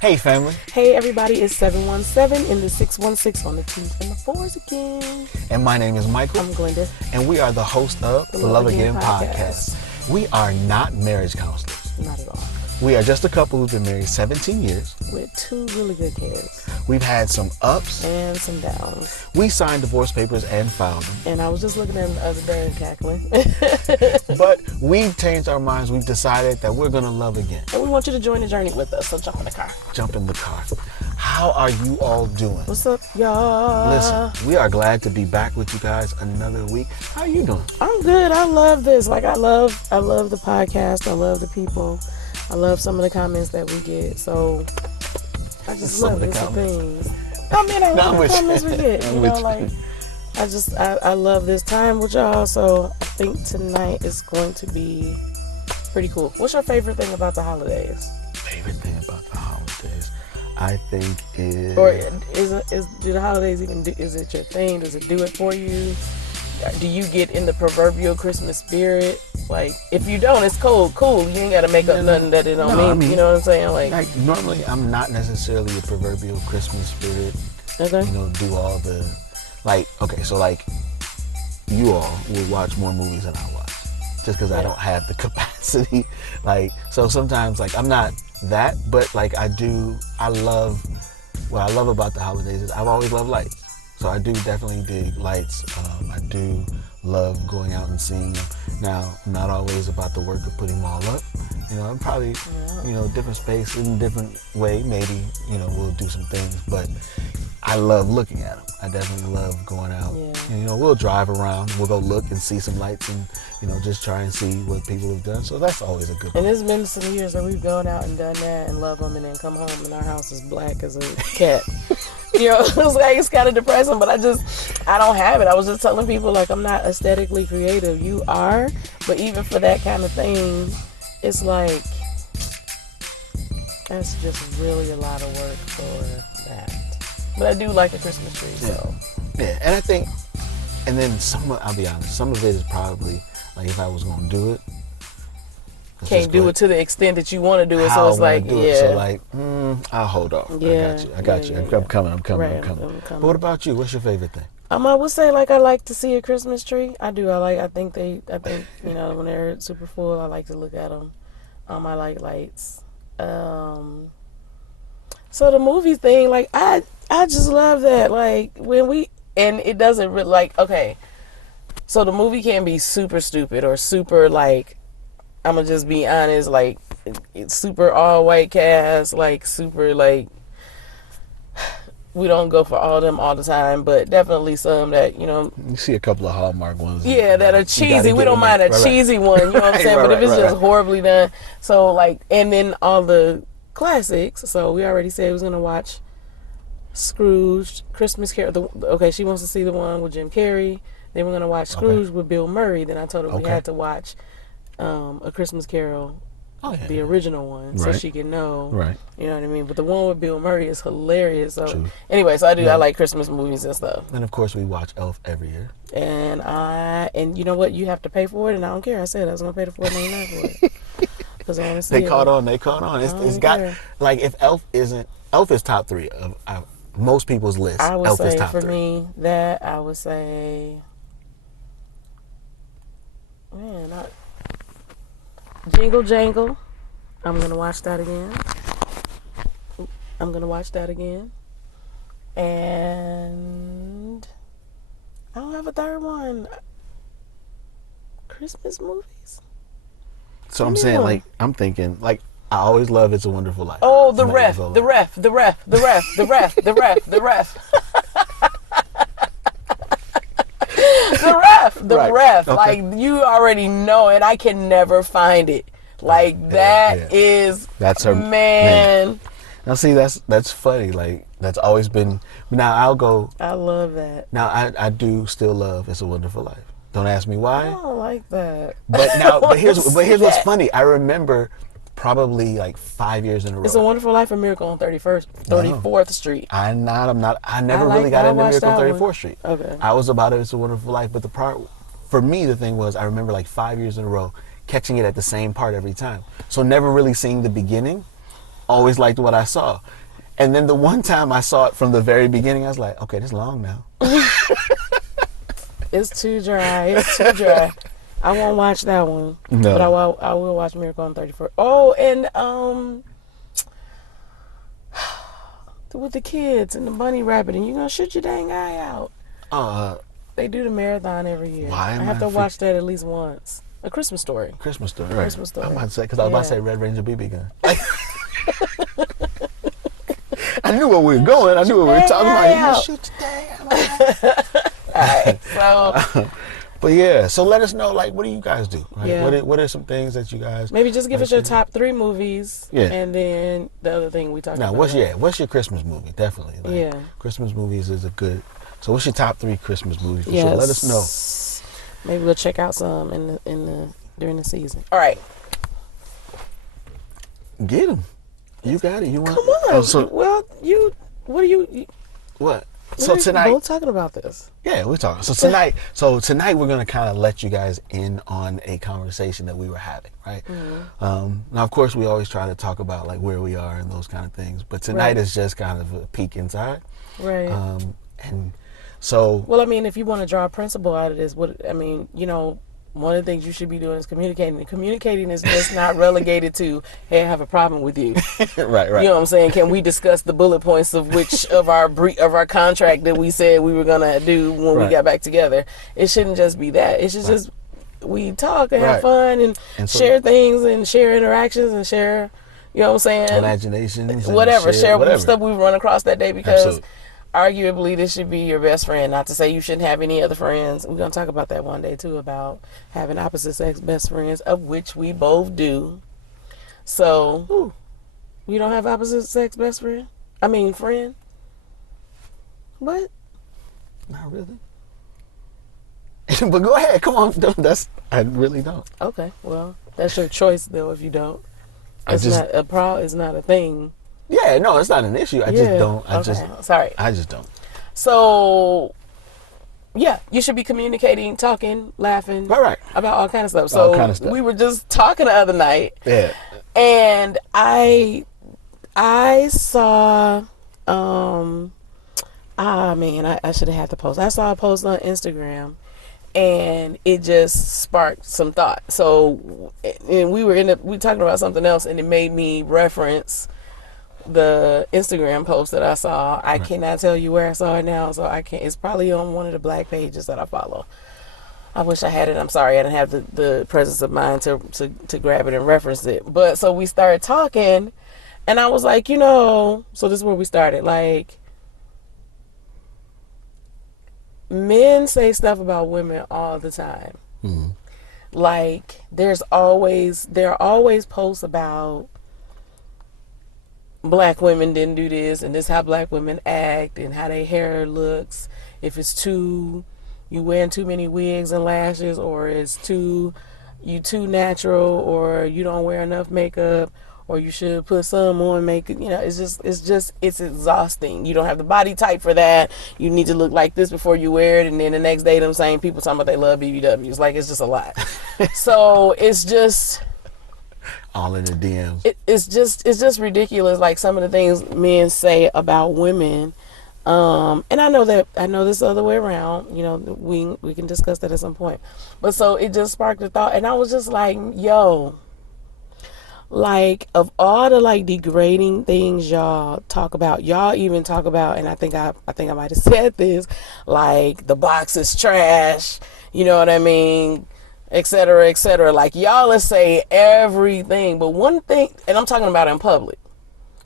Hey, family. Hey everybody, it's 717 in the 616 on the 2s and the 4s again. And my name is Michael. I'm Glenda. And we are the host of the Love Again podcast. We are not marriage counselors. Not at all. We are just a couple who've been married 17 years. With 2 really good kids. We've had some ups. And some downs. We signed divorce papers and filed them. And I was just looking at them the other day and cackling. But we've changed our minds. We've decided that we're going to love again. And we want you to join the journey with us, so jump in the car. Jump in the car. How are you all doing? What's up, y'all? Listen, we are glad to be back with you guys another week. How are you doing? I'm good. I love this. I love the podcast. I love the people. I love some of the comments that we get. So I just love these things. I mean, I love the comments we get. I love this time with y'all. So I think tonight is going to be pretty cool. What's your favorite thing about the holidays? Favorite thing about the holidays, I think is... Or do the holidays even do... Is it your thing? Does it do it for you? Do you get in the proverbial Christmas spirit? Like, if you don't, it's cool. You ain't got to make up nothing that it don't mean. I mean, you know what I'm saying? Like, normally, I'm not necessarily a proverbial Christmas spirit. Okay. You know, do all the... Like, okay, so, like, you all will watch more movies than I watch. Just because I don't have the capacity. Like, so sometimes, like, I'm not that, but, like, I love... What I love about the holidays is I've always loved lights. So I do definitely dig lights. I do love going out and seeing them. Now, not always about the work of putting them all up. You know, I'm probably, different space in a different way. Maybe, we'll do some things. But I love looking at them. I definitely love going out. Yeah. And, we'll drive around. We'll go look and see some lights and, just try and see what people have done. So that's always a good one. And it's been some years that we've gone out and done that and love them and then come home and our house is black as a cat. It's kind of depressing, but I don't have it. I was just telling people, like, I'm not aesthetically creative. You are, but even for that kind of thing, it's like, that's just really a lot of work for that. But I do like a Christmas tree, so. Yeah, and I think, and then I'll be honest, some of it is probably, like, if I was going to do it, can't do it to the extent that you want to do it, so it's like, So like, I'll hold off. Yeah, I got you. I'm coming. Right, But what about you? What's your favorite thing? I would say, like, I like to see a Christmas tree. I do. I think when they're super full, I like to look at them. I like lights. So the movie thing, like, I just love that. Like, and it doesn't really, like, okay, so the movie can be super stupid or super, like, I'm gonna just be honest, like, it's super all white cast, like, super, like, we don't go for all of them all the time, but definitely some that, You see a couple of Hallmark ones. Yeah, that are cheesy. We don't mind a cheesy one, you know what I'm saying? But if it's just horribly done, so, like, and then all the classics, so we already said we was gonna watch Scrooge, Christmas Carol, okay, she wants to see the one with Jim Carrey, then we're gonna watch Scrooge with Bill Murray, then I told her we had to watch A Christmas Carol, the original one, so she can know. Right. You know what I mean? But the one with Bill Murray is hilarious. So anyway, so I like Christmas movies and stuff. And of course, we watch Elf every year. And you know what? You have to pay for it, and I don't care. I said I was gonna pay the $4.99 for it because I want to see They caught on. It's got, like, if Elf is top 3 of most people's list. I would Elf say is top for 3. me that I would say, man, Jingle Jangle. I'm going to watch that again. And I don't have a third one. Christmas movies? So I'm saying, like, I'm thinking, like, I always love It's a Wonderful Life. Oh, the ref. The ref. The ref. Okay. Like, you already know it. I can never find it. Like, that's her man. Now, see, that's funny. Like, that's always been. Now I love that. Now I do still love It's a Wonderful Life. Don't ask me why. I don't like that. But here's what's funny. I remember probably like 5 years in a row. It's a Wonderful Life, a Miracle on 34th Street. I never really got into Miracle on 34th Street. Okay. I was about It's a Wonderful Life, but for me, the thing was, I remember like 5 years in a row catching it at the same part every time. So never really seeing the beginning. always liked what I saw. And then the one time I saw it from the very beginning, I was like, okay, this is long now. It's too dry. It's too dry. I won't watch that one. No. But I will watch Miracle on 34th. Oh, and with the kids and the bunny rabbit, and you're gonna shoot your dang eye out. They do the marathon every year. Why I am have I to watch that at least once. A Christmas Story. Christmas Story. Right. Christmas Story. I'm about to say, because I was about to say Red Ranger BB gun. I knew where we were going. I knew what we were talking about. You gonna shoot your dang eye. Alright, so But yeah, so let us know, like, what do you guys do? Right? Yeah. What are some things that you guys maybe just give like us your to do? top 3 movies. Yeah. And then the other thing we talked Now, about. what's your Christmas movie? Definitely. Like, Yeah. Christmas movies is a good. So what's your top 3 Christmas movies? For Yes. sure. Let us know. Maybe we'll check out some during the season. All right. Get them. You got it. You want? Come on. Oh, so Well, what are you? what? What So are you tonight, both talking about this. yeah, we're talking. So tonight we're gonna kind of let you guys in on a conversation that we were having, right? Now, of course, we always try to talk about like where we are and those kind of things, but tonight Right. is just kind of a peek inside. Right. And so Well, I mean, if you want to draw a principle out of this, one of the things you should be doing is communicating. Communicating is just not relegated to, hey, I have a problem with you. right. You know what I'm saying? Can we discuss the bullet points of which of our contract that we said we were gonna do when we Right. got back together? It shouldn't just be that. It should just we talk and have Right. fun and so- share things and share interactions and share, you know what I'm saying? imaginations, and Whatever. Share whatever. stuff we've run across that day because. Absolutely. Arguably, this should be your best friend. Not to say you shouldn't have any other friends. We're going to talk about that one day, too, about having opposite sex best friends, of which we both do. So, you don't have opposite sex best friend? I mean, friend? What? Not really. But go ahead. Come on. I really don't. Okay, well, that's your choice, though, if you don't. I It's just- not a it's not a thing. Yeah, no, it's not an issue. I just don't. Sorry. I just don't. So, yeah, you should be communicating, talking, laughing Right. about all kind of stuff. All So kind of stuff. we were just talking the other night, Yeah. and I saw I should have had the post. I saw a post on Instagram, and it just sparked some thought. So, and we talking about something else, and it made me reference the Instagram post that I saw. I cannot tell you where I saw it now, so I can't. It's probably on one of the black pages that I follow. I wish I had it. I'm sorry I didn't have the presence of mind to grab it and reference it. But so we started talking, and I was like, so this is where we started. Like, men say stuff about women all the time. Mm-hmm. Like, there are always posts about black women didn't do this, and this is how black women act, and how their hair looks. If it's you wearing too many wigs and lashes, or you too natural, or you don't wear enough makeup, or you should put some on makeup. It's exhausting. You don't have the body type for that. You need to look like this before you wear it, and then the next day them same people talking about they love BBWs. Like, it's just a lot. So it's just All in the DMs. it's just ridiculous. Like, some of the things men say about women. And I know this other way around, we can discuss that at some point. But so it just sparked a thought, and I was just like, yo, like, of all the like degrading things y'all even talk about, and I think I might have said this, like, the box is trash, you know what I mean, et cetera, et cetera. Like, y'all let's say everything, but one thing, and I'm talking about in public.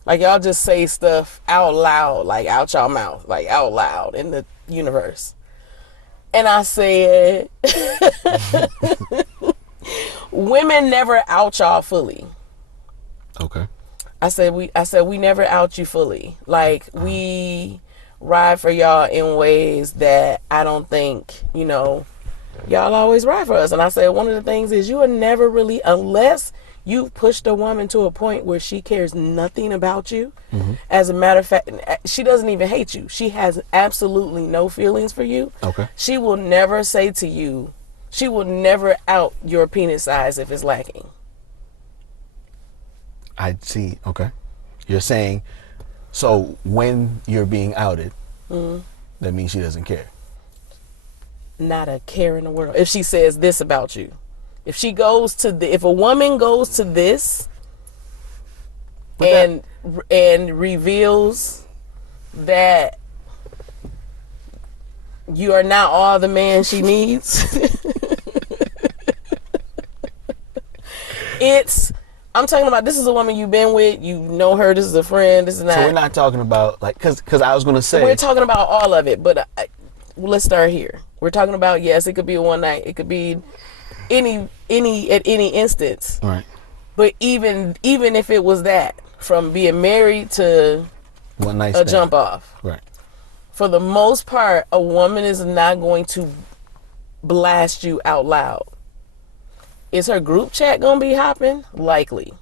Like, y'all just say stuff out loud, like out y'all mouth, like out loud in the universe. And I said, women never out y'all fully. Okay. I said we never out you fully. Like, we ride for y'all in ways that I don't think, y'all always ride for us. And I said, one of the things is, you are never really, unless you've pushed a woman to a point where she cares nothing about you. Mm-hmm. As a matter of fact, she doesn't even hate you. She has absolutely no feelings for you. Okay. She will never say to you, she will never out your penis size if it's lacking. I see. Okay. You're saying, so when you're being outed, that means she doesn't care. Not a care in the world. If she says this about you, if she goes to if a woman goes to this But and reveals that you are not all the man she needs, I'm talking about, this is a woman you've been with, you know her, this is a friend, this is not. So we're not talking about, like, because I was going to say. We're talking about all of it, but let's start here. We're talking about, yes, it could be a one night, it could be any at any instance. Right. But even if it was that, from being married to One night a stand. jump off, Right. for the most part, a woman is not going to blast you out loud. Is her group chat going to be hopping? Likely.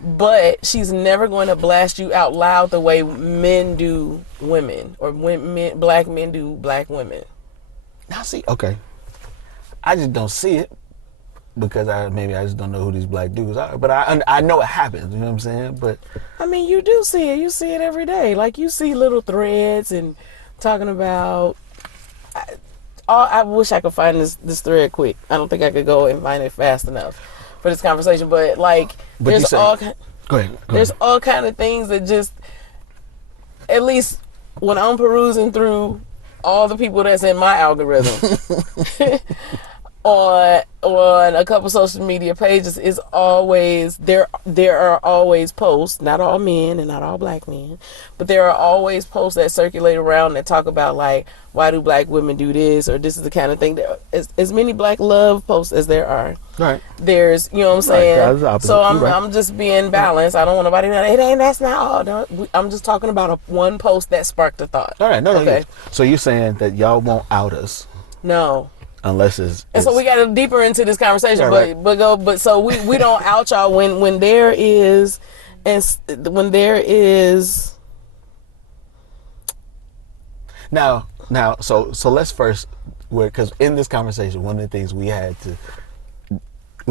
But she's never going to blast you out loud the way men do women, or black men do black women. Now, see, okay. I just don't see it because maybe I just don't know who these black dudes are. But I know it happens, you know what I'm saying? But I mean, you do see it. You see it every day. Like, you see little threads and talking about... I wish I could find this thread quick. I don't think I could go and find it fast enough for this conversation. But, like, Go ahead. There's all kind of things that just... At least when I'm perusing through all the people that's in my algorithm... on a couple social media pages, is always there are always posts, not all men and not all black men, but there are always posts that circulate around that talk about, like, why do black women do this, or this is the kind of thing that as many black love posts as there are. Right. There's, you know what I'm saying? Right, so I'm just being balanced. I don't want nobody to, that's not all. No, I'm just talking about one post that sparked a thought. All right. No. Okay. So you're saying that y'all won't out us No. unless it's... And so we got deeper into this conversation, right. but so we don't out y'all when there is, Now, so let's first, because in this conversation, one of the things we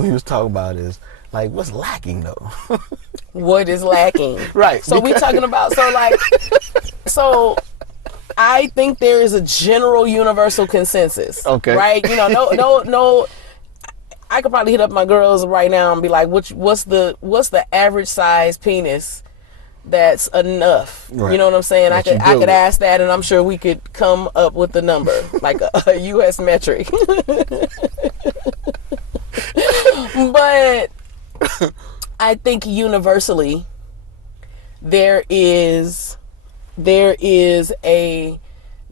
was talking about is, like, what's lacking though? What is lacking? Right. So we talking about, so I think there is a general universal consensus. Okay. Right? You know, no. I could probably hit up my girls right now and be like, what's the average size penis that's enough? Right. You know what I'm saying? That I you could ask that, and I'm sure we could come up with the number, like a U.S. metric. But I think universally there is a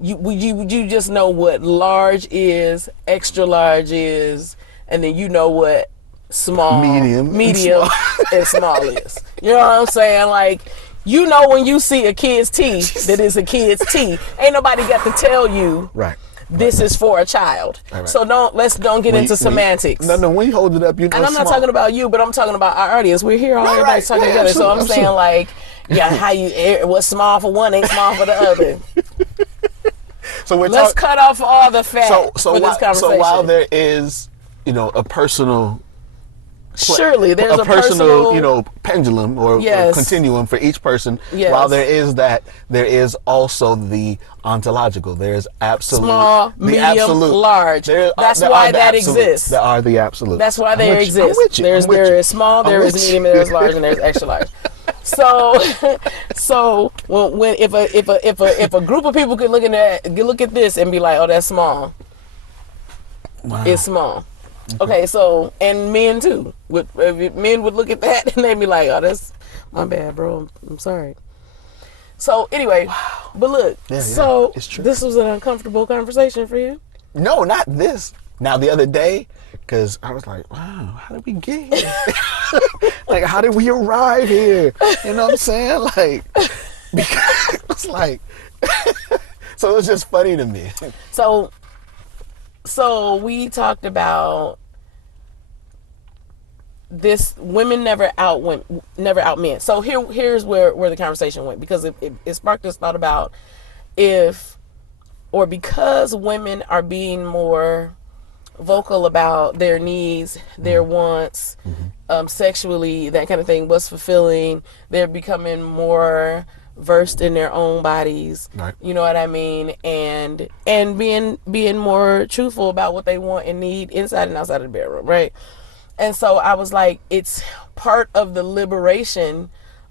you just know what large is, extra large is, and then you know what small, medium and small is. You know what I'm saying? Like, you know when you see a kid's T that is a kid's T. Ain't nobody got to tell you Right. this is for a child. Right. So don't get into semantics. No, when you hold it up, you know. And I'm not talking about you, but I'm talking about our audience. We're here, everybody's talking together. So I'm saying, like, what's small for one ain't small for the other. So let's cut off all the fat for this conversation. So while there is, a personal... Surely there's a personal, pendulum or continuum for each person. Yes. While there is that, there is also the ontological. There is absolute, small, medium, large. That's why that exists. There are the absolute. That's why they exist. There is small, there is medium, there is large, and there's extra large. So when if a group of people could look at this and be like, oh, that's small. Wow. It's small. Okay, so, and men too. Men would look at that and they'd be like, oh, that's my bad, bro. I'm sorry. So anyway, but look, it's true. This was an uncomfortable conversation for you? No, not this. Now, the other day, because I was like, wow, how did we get here? Like, how did we arrive here? You know what I'm saying? Like, because it's like, so it was just funny to me. So we talked about this: women never out men. So here's where the conversation went, because it sparked this thought about because women are being more vocal about their needs, their wants, sexually, that kind of thing, what's fulfilling. They're becoming more versed in their own bodies. Right. You know what I mean? And being more truthful about what they want and need inside and outside of the bedroom, right? And so I was like, it's part of the liberation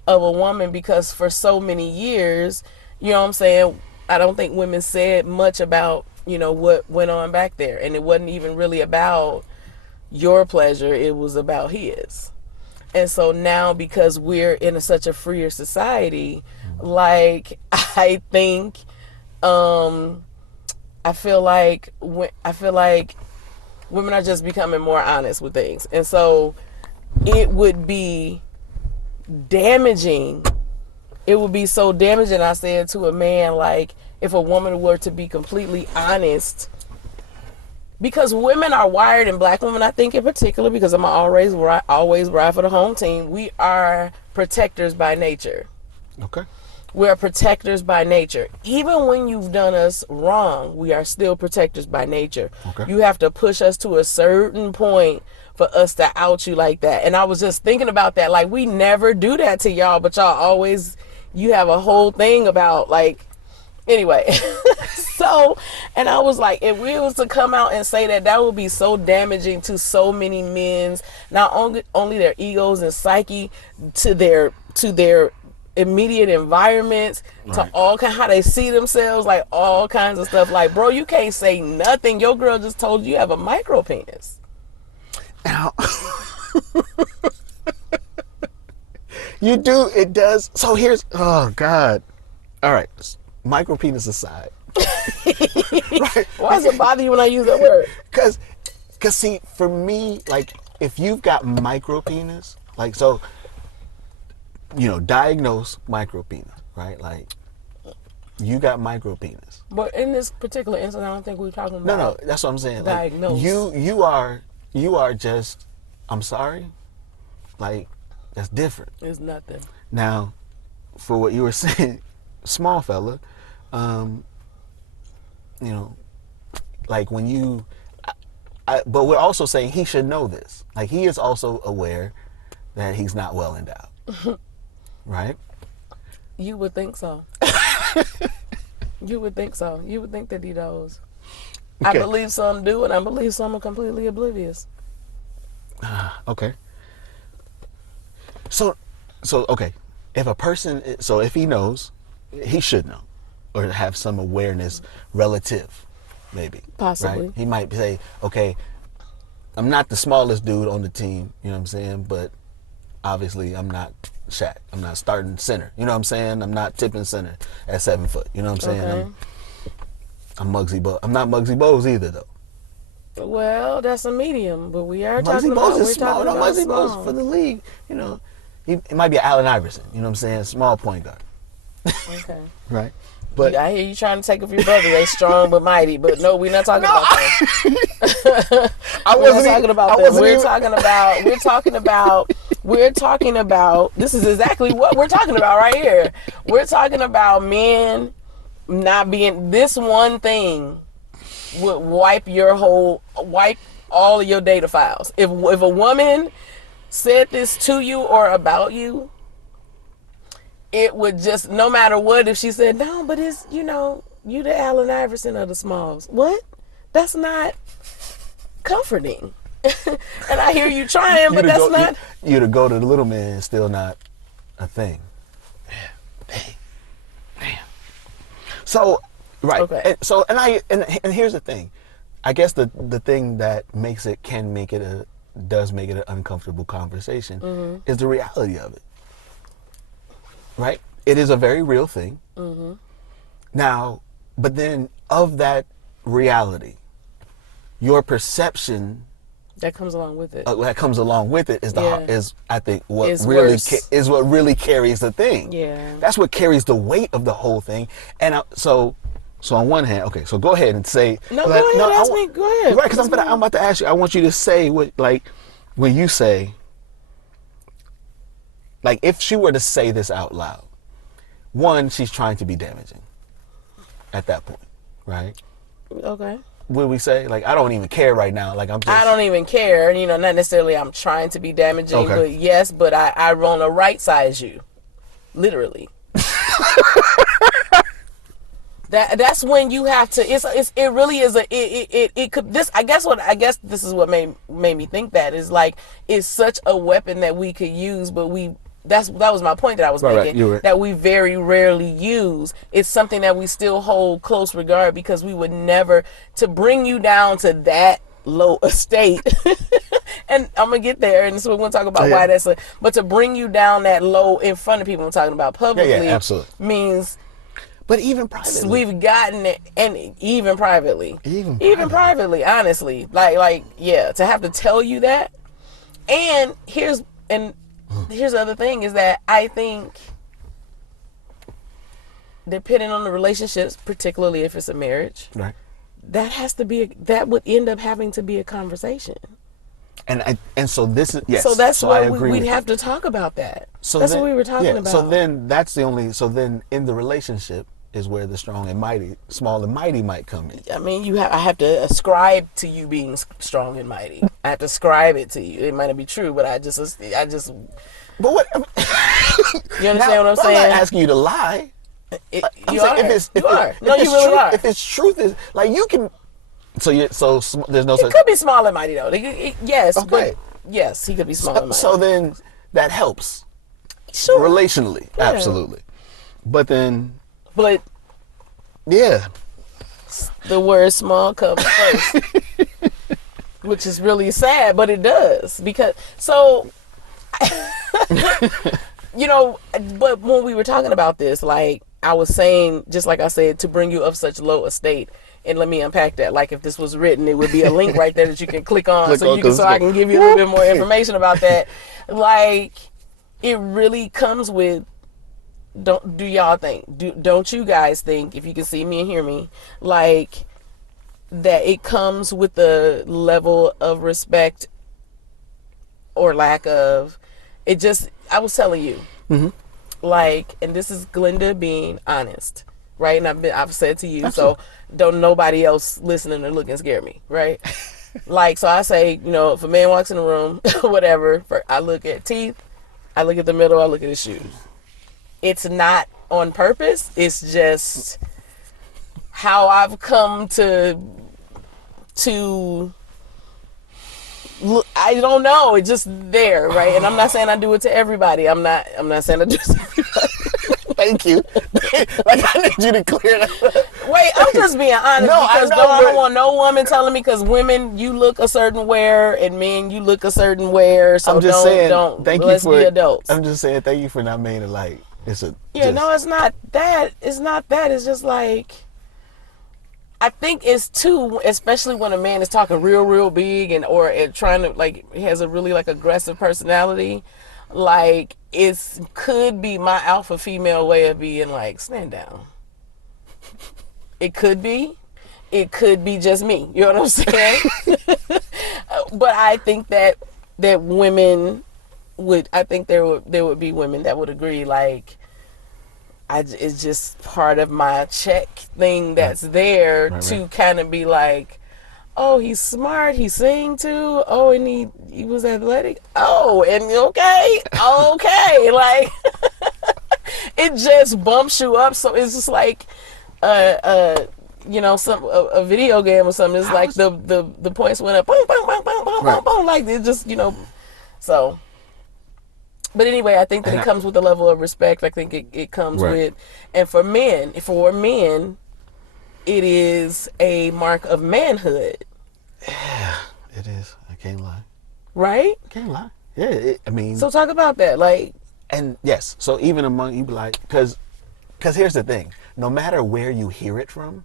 of a woman, because for so many years, you know what I'm saying, I don't think women said much about, what went on back there. And it wasn't even really about your pleasure, it was about his. And so now, because we're in such a freer society, like, I think, I feel like women are just becoming more honest with things. And so it would be damaging. It would be so damaging, I said to a man, like, if a woman were to be completely honest, because women are wired, and black women, I think in particular, because I'm always ride for the home team, we are protectors by nature. Okay. We are protectors by nature. Even when you've done us wrong, we are still protectors by nature. Okay. You have to push us to a certain point for us to out you like that. And I was just thinking about that. Like, we never do that to y'all, but y'all always, you have a whole thing about, like, anyway. So, and I was like, if we was to come out and say that, that would be so damaging to so many men's, not only their egos and psyche, to their immediate environments, right, to all kind, how they see themselves, like all kinds of stuff. Like, bro, you can't say nothing. Your girl just told you have a micro penis. Now, you do, it does. So here's, oh God. All right. Micro penis aside. Right. Why does it bother you when I use that word? Because see, for me, like, if you've got micro penis, like, so, diagnose micro penis, right? Like, you got micro penis. But in this particular instance, I don't think we're talking about. No, that's what I'm saying. Diagnose. Like, you are just, I'm sorry, like, that's different. It's nothing. Now, for what you were saying, small fella, like, when you, but we're also saying he should know this. Like, he is also aware that he's not well endowed, right? You would think so. You would think so. You would think that he knows. Okay. I believe some do, and I believe some are completely oblivious. Okay. So, okay. If a person, so if he knows, he should know, or have some awareness relative, maybe. Possibly. Right? He might say, okay, I'm not the smallest dude on the team, you know what I'm saying? But obviously I'm not Shaq. I'm not starting center, you know what I'm saying? I'm not tipping center at 7 foot, you know what I'm saying? Okay. I'm Muggsy Bogues. I'm not Muggsy Bogues either, though. Well, that's a medium, but we are Muggsy talking Bogues about. is small. No, Muggsy Bogues for the league, He might be Allen Iverson, you know what I'm saying? Small point guard. Okay. Right. But I hear you trying to take off your brother. They strong but mighty. But no, we're not talking about that. We're talking about that. We're talking about this is exactly what we're talking about right here. We're talking about men not being, this one thing would wipe all of your data files. If a woman said this to you or about you, it would just, no matter what, if she said, no, but it's, you the Allen Iverson of the smalls. What? That's not comforting. And I hear you trying, but that's not. You to go to the little man is still not a thing. Damn. So, right. Okay. And here's the thing. I guess the thing that does make it an uncomfortable conversation is the reality of it. Right? It is a very real thing. Mm-hmm. Now, but then of that reality, your perception that comes along with it. Is I think what is what really carries the thing. Yeah. That's what carries the weight of the whole thing. And so on one hand, okay, so go ahead and say. No, go ahead. Ask me. Go ahead. Right, because I'm about to ask you. I want you to say what, like, when you say. Like, if she were to say this out loud, one, she's trying to be damaging at that point, right? Okay. would we say? Like, I don't even care right now. Like, I'm just. I don't even care. You know, not necessarily I'm trying to be damaging, Okay. but yes, but I want to right size you. Literally. That's when you have to. It really is it could this. I guess this is what made me think that is like it's such a weapon that we could use, but that was my point that I was making. Right. That we very rarely use. It's something that we still hold close regard because we would never to bring you down to that low estate. And I'm gonna get there, and so we're gonna talk about why that's but to bring you down that low in front of people, I'm talking about publicly, absolutely. means. But even privately, we've gotten it, and even privately, honestly, yeah, to have to tell you that. And here's the other thing is that I think, depending on the relationships, particularly if it's a marriage, right, that would end up having to be a conversation. And so this is yes. So that's why we'd have you. to talk about that. So that's then, what we were talking about. So then that's the only. So then in the relationship is where the small and mighty might come in. I mean, I have to ascribe to you being strong and mighty. I have to ascribe it to you. It might not be true, but I just. But what? You understand what I'm saying? I'm not asking you to lie. You are. No, you really are. If it's truth, is like you can. So there's no. It could be small and mighty though. Yes, okay. But yes, he could be small and mighty. So then that helps. Sure. Relationally, yeah. Absolutely. But yeah, the word small comes first, which is really sad, but it does because you know. But when we were talking about this, like I was saying, just like I said, to bring you of such low estate. And let me unpack that. Like if this was written, it would be a link right there that you can click on, so I can give you a little bit more information about that. Like it really comes with. Don't y'all think? Don't you guys think? If you can see me and hear me, like that, it comes with the level of respect or lack of. It just. I was telling you, like, and this is Glenda being honest. Right, and I've said to you, absolutely. So don't nobody else listening or looking scare me, right? Like, so I say, you know, if a man walks in the room, whatever, I look at teeth, I look at the middle, I look at his shoes. It's not on purpose. It's just how I've come to look. I don't know. It's just there, right? And I'm not saying I do it to everybody. I'm not saying I do it to everybody. Thank you. Like I need you to clear that up. Wait, I'm just being honest because I don't want no woman telling me because women you look a certain way and men you look a certain way. So I'm just let's be adults. I'm just saying thank you for not making it like it's a. No, it's not that. It's not that. It's just like I think it's too, especially when a man is talking real big and trying to like has a really like aggressive personality. Like could be my alpha female way of being like stand down. It could be just me. You know what I'm saying? But I think that women would. I think there would be women that would agree. Like it's just part of my check thing that's there to kind of be like. Oh, he's smart. He sing too. Oh, and he was athletic. Oh, and okay, like it just bumps you up. So it's just like, a video game or something. It's like the points went up, boom, boom, boom, boom, boom, boom, boom. Like it just so. But anyway, I think that it comes with a level of respect. I think it comes with, and for men, it is a mark of manhood. Yeah, it is. I can't lie. Right? I can't lie. Yeah, I mean. So talk about that, like. And yes, so even among you, like, because here's the thing: no matter where you hear it from,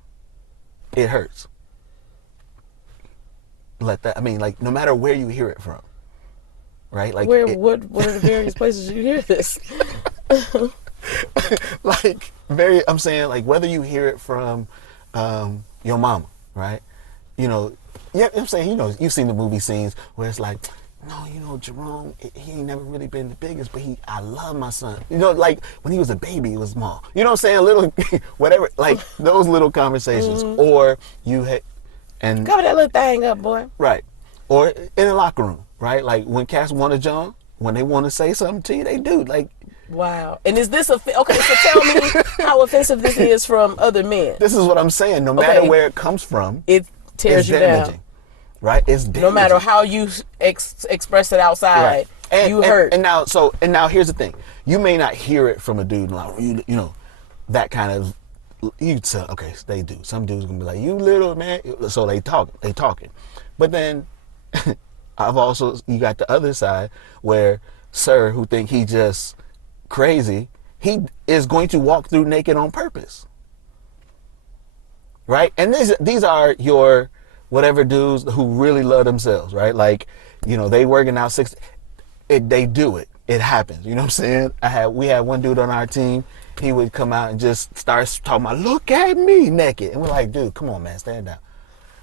it hurts. Like, no matter where you hear it from, right? Like, what are the various places you hear this? I'm saying, like, whether you hear it from your mama, right? I'm saying, you've seen the movie scenes where it's like, no, Jerome, he ain't never really been the biggest, but I love my son. Like, when he was a baby, he was small. You know what I'm saying? A little, whatever, like, those little conversations. Mm-hmm. Or And Cover that little thing up, boy. right. Or in the locker room, right? Like when cats want to jump, when they want to say something to you, they do. Like, wow. And is this okay? So tell me how offensive this is from other men. this is what I'm saying. No matter where it comes from, it tears it's you damaging, down. right? It's damaging. No matter how you express it outside, right. you hurt. And now here's the thing: you may not hear it from a dude like you know that kind of. You say, okay, they do. Some dudes gonna be like, "You little man," so they talking. But then you got the other side where sir who think he just crazy, he is going to walk through naked on purpose. Right? And these are your whatever dudes who really love themselves, right? Like, you know, they working out they do it. It happens. You know what I'm saying? We had one dude on our team, he would come out and just start talking about, look at me naked. And we're like, dude, come on, man, stand down.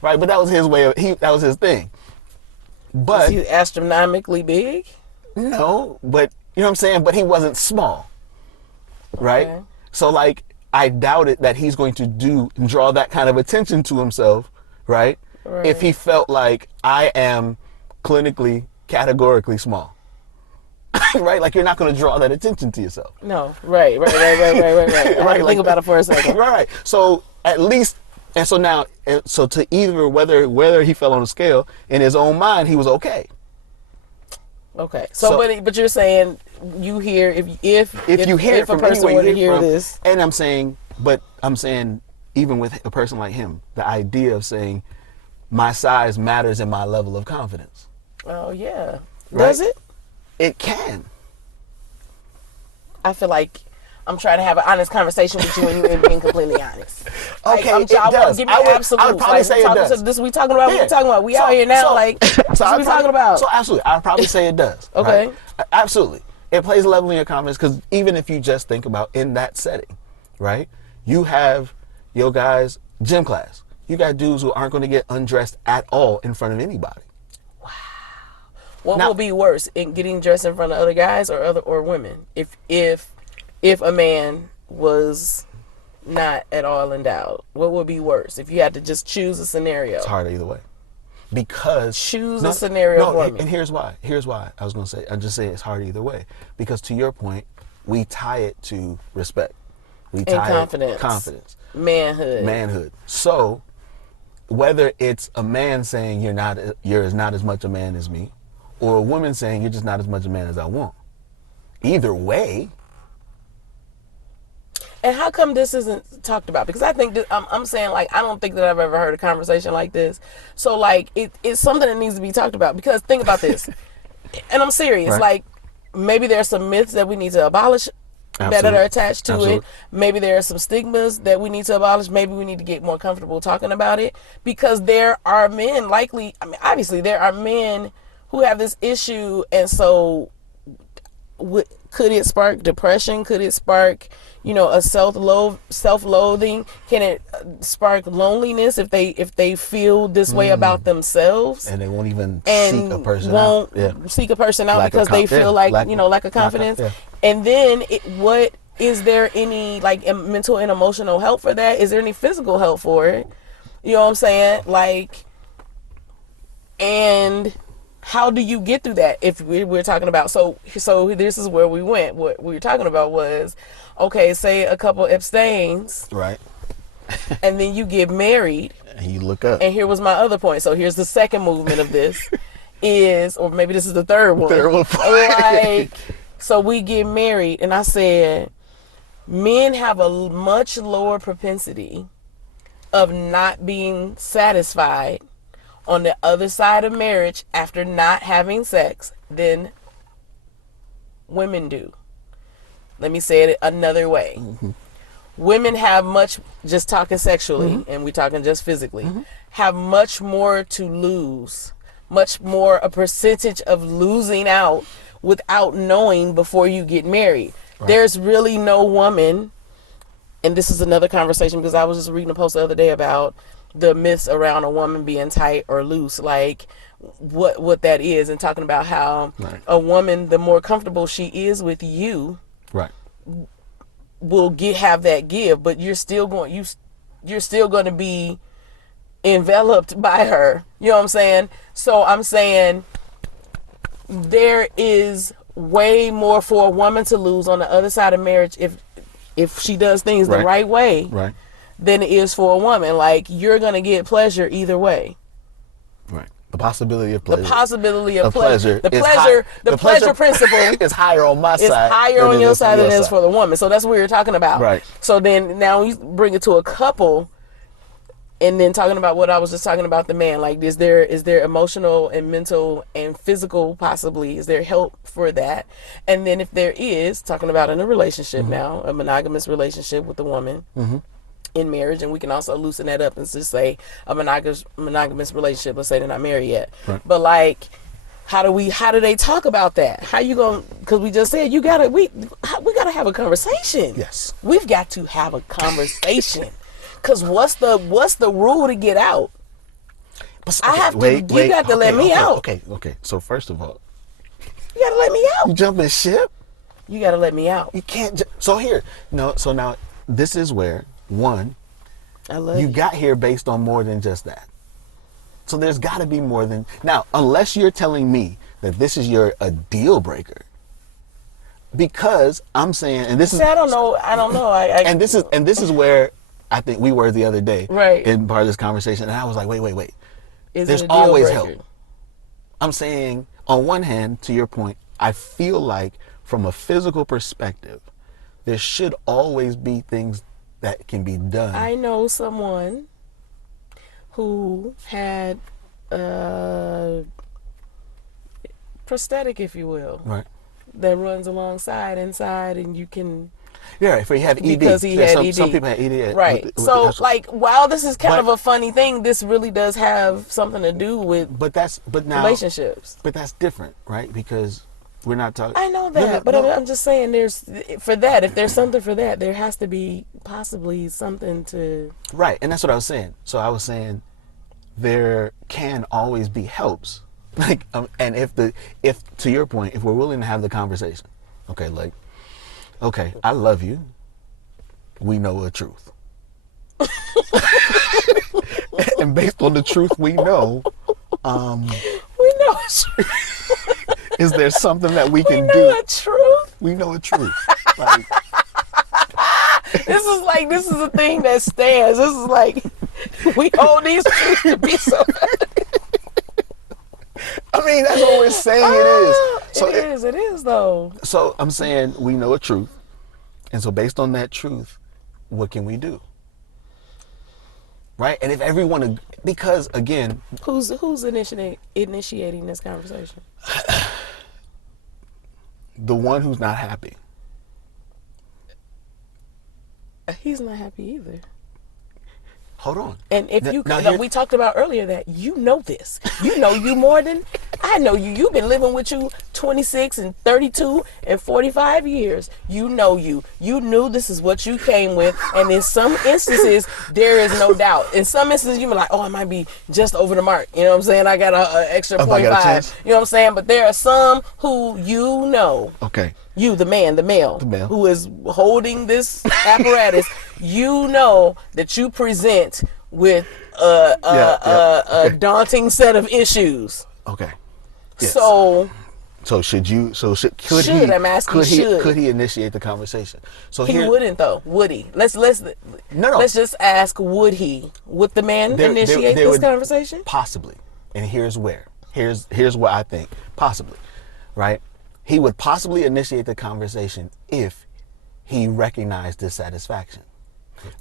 Right? But that was his that was his thing. But is he astronomically big? No, but you know what I'm saying? But he wasn't small. Right? Okay. So like I doubted that he's going to draw that kind of attention to himself, right? If he felt like I am clinically, categorically small. Right? Like you're not going to draw that attention to yourself. No. Right. Right. Think about it for a second. Right. So at least, and so now, so to either whether he fell on the scale, in his own mind, he was okay. Okay. So but you're saying you hear if you hear if a person were to hear this, and I'm saying even with a person like him, the idea of saying my size matters in my level of confidence. Oh yeah. Right? Does it? It can. I feel like I'm trying to have an honest conversation with you and you ain't being completely honest. Okay, like, it does. Give me absolute. I would probably say it does. This we talking about. Yeah. We talking about. We out here now. This what we talking about. So absolutely, I'd probably say it does. Okay. Right? Absolutely, it plays a level in your confidence because even if you just think about in that setting, right? You have your guys gym class. You got dudes who aren't going to get undressed at all in front of anybody. What will be worse, in getting dressed in front of other guys or women? If a man was not at all endowed, what would be worse? If you had to just choose a scenario, it's hard either way. Because a scenario for me. And here's why. I was gonna say. I just say it's hard either way because to your point, we tie it to respect. We tie confidence, manhood. So whether it's a man saying you're not as much a man as me, or a woman saying you're just not as much a man as I want. Either way. And how come this isn't talked about? Because I think that I'm saying, like, I don't think that I've ever heard a conversation like this. So like it's something that needs to be talked about. Because think about this, and I'm serious. Right. Like maybe there's some myths that we need to abolish. Absolutely. That are attached to it. Maybe there are some stigmas that we need to abolish. Maybe we need to get more comfortable talking about it because there are men obviously there are men who have this issue, and so could it spark depression? Could it spark, a self-loathing? Can it spark loneliness if they feel this way about themselves? And they won't even seek a person out. Seek a person out because they feel like lack of confidence. And then what is there any like mental and emotional help for that? Is there any physical help for it? You know what I'm saying? Like, and how do you get through that? If we're talking about, so this is where we went. What we were talking about was, okay, say a couple abstains. Right. And then you get married. And you look up. And here was my other point. So here's the second movement of this or maybe this is the third one. Like, so we get married and I said, men have a much lower propensity of not being satisfied on the other side of marriage after not having sex than women do. Let me say it another way. Mm-hmm. Women have just talking sexually, and we're talking just physically, have much more to lose, much more a percentage of losing out without knowing before you get married. Right. There's really no woman, and this is another conversation because I was just reading a post the other day about the myths around a woman being tight or loose, like what that is, and talking about how a woman, the more comfortable she is with you, will have that give, but you're still going to be enveloped by her. You know what I'm saying? So I'm saying there is way more for a woman to lose on the other side of marriage if she does things the right way Right. than it is for a woman. Like, you're gonna get pleasure either way. Right. The possibility of pleasure. The possibility of pleasure. The pleasure principle is higher on my is side. higher on your side than it is for the woman. So that's what you're talking about. Right. So then now you bring it to a couple, and then talking about what I was just talking about, the man. Like, is there emotional and mental and physical, possibly, is there help for that? And then if there is, talking about in a relationship now, a monogamous relationship with the woman in marriage, and we can also loosen that up and just say a monogamous relationship. Let's say they're not married yet. Right. But like, how do they talk about that? How you going? Because we just said we gotta have a conversation. Yes. We've got to have a conversation. Cause what's the rule to get out? But, I have to. You got to let me out. Okay. So first of all, you got to let me out. You jumping ship. You got to let me out. You can't. So here, no. So now this is where one. I love you got here based on more than just that. So there's got to be more than now. Unless you're telling me that this is a deal breaker. Because I'm saying, and this is. I don't know. And this is where I think we were the other day, right, in part of this conversation, and I was like, wait. There's always help. I'm saying, on one hand, to your point, I feel like from a physical perspective, there should always be things that can be done. I know someone who had prosthetic, if you will, right, that runs alongside inside, and you can. Yeah, if he had ED. Because he had ED. Some people had ED. Right. So, like, while this is kind of a funny thing, this really does have something to do with relationships. But that's different, right? Because we're not talking. I know that, but I'm just saying if there's something for that, there has to be possibly something to. Right, and that's what I was saying. So I was saying there can always be helps. Like, and if to your point, if we're willing to have the conversation, okay, I love you. We know a truth. And based on the truth we know is there something that we can do? We know a truth? We know a truth. Like, this is a thing that stands. This is like, we hold these truths to be so. I mean, that's what we're saying it is. So it is though. So I'm saying we know a truth. And so based on that truth, what can we do? Right? And if everyone, because again, who's initiating this conversation? The one who's not happy. He's not happy either. Hold on. And if we talked about earlier that you know this. You know you more than I know you. You've been living with you 26 and 32 and 45 years. You know you. You knew this is what you came with. And in some instances, there is no doubt. In some instances, you be like, oh, I might be just over the mark. You know what I'm saying? I got an extra 0.5. You know what I'm saying? But there are some who you know. Okay. You, the male, who is holding this apparatus, you know that you present with a daunting set of issues. Okay. Yes. So could he initiate the conversation? So he wouldn't though, would he? Let's just ask, would the man initiate this conversation? Possibly. And here's where. Here's what I think. Possibly. Right? He would possibly initiate the conversation if he recognized dissatisfaction.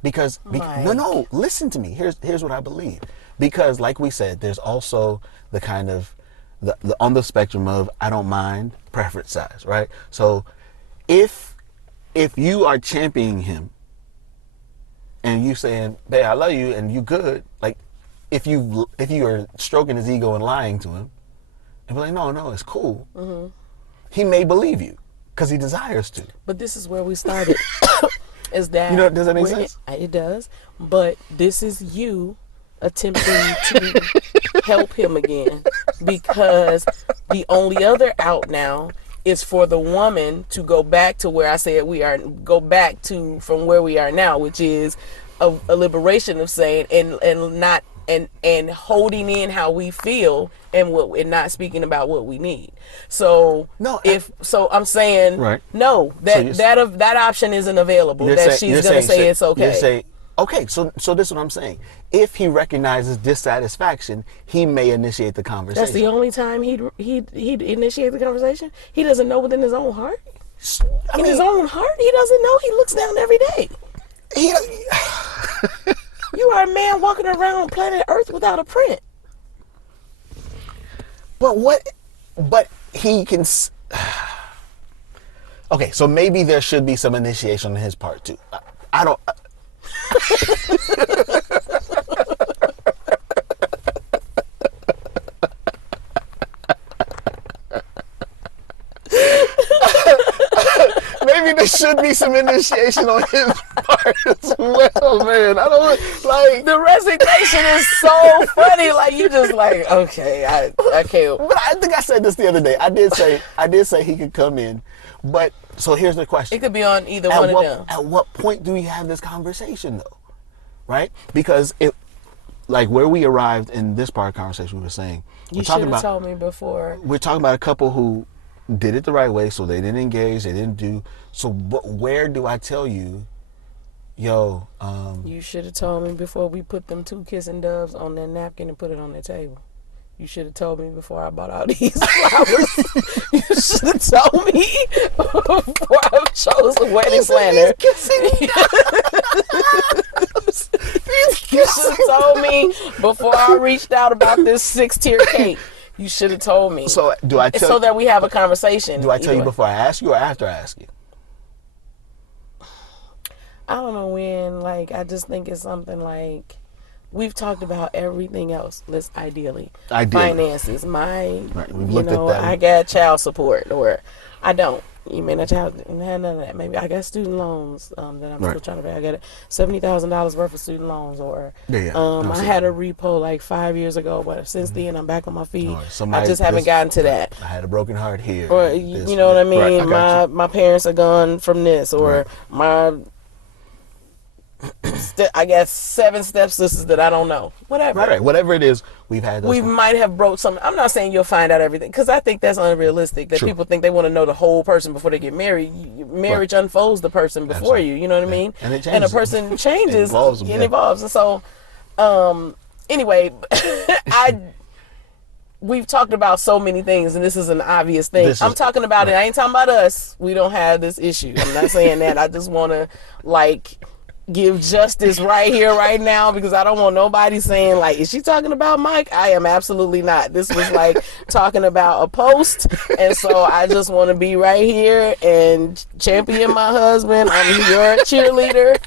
Because no, listen to me. Here's what I believe. Because like we said, there's also the kind of the on the spectrum of I don't mind preference size, right? So if you are championing him and you saying, "Babe, I love you," and you good, like if you are stroking his ego and lying to him, and be like, "No, it's cool." Mm-hmm. He may believe you because he desires to. But this is where we started. Is that does that make sense? It does. But this is you attempting to help him again, because the only other out now is for the woman to go back to where I said from where we are now, which is a liberation of saying and not and holding in how we feel and not speaking about what we need. So No, I'm saying right. no, So that option isn't available. That she's gonna say it's okay. You're saying, okay, so this is what I'm saying. If he recognizes dissatisfaction, he may initiate the conversation. That's the only time he'd initiate the conversation. He doesn't know within his own heart. In his own heart, he doesn't know. He looks down every day. You are a man walking around planet Earth without a print. But he can. Okay, so maybe there should be some initiation on his part too. I don't. Maybe there should be some initiation on his part as well, man. I don't like the resignation is so funny. Like you just like, okay, I can't. But I think I said this the other day. I did say he could come in, but so here's the question: it could be on either one of them. At what point do we have this conversation, though? Right? Because like where we arrived in this part of the conversation, we were saying you should have told me before. We're talking about a couple who did it the right way, so they didn't engage, they didn't do. So, but where do I tell you, yo? You should have told me before we put them 2 kissing doves on that napkin and put it on the table. You should have told me before I bought all these flowers. You should have told me before I chose a wedding planner. You should have told me before I reached out about this 6-tier cake. You should have told me. So do I tell? So that we have a conversation. Do I tell you before I ask you or after I ask you? I don't know when. Like, I just think it's something like we've talked about everything else. Let's ideally finances. Right. We've looked at that. I got child support, or I don't. You mean a child? None of that. Maybe I got student loans that I'm still trying to pay. I got $70,000 worth of student loans, or I had a repo like 5 years ago, but since then I'm back on my feet. I just haven't gotten to that. I had a broken heart here. Or you know what I mean? Right, my parents are gone from this, or my I got 7 stepsisters that I don't know. Whatever. Right. Whatever it is, we might have broke something. I'm not saying you'll find out everything, because I think that's unrealistic. That people think they want to know the whole person before they get married. Marriage unfolds the person before you. You know what I mean? And it changes. And a person changes. It evolves. And so, anyway, we've talked about so many things, and this is an obvious thing. I'm talking about it. I ain't talking about us. We don't have this issue. I'm not saying that. I just want to give justice right here, right now, because I don't want nobody saying like, is she talking about Mike? I am absolutely not. This was like talking about a post, and so I just want to be right here and champion my husband. I'm your cheerleader.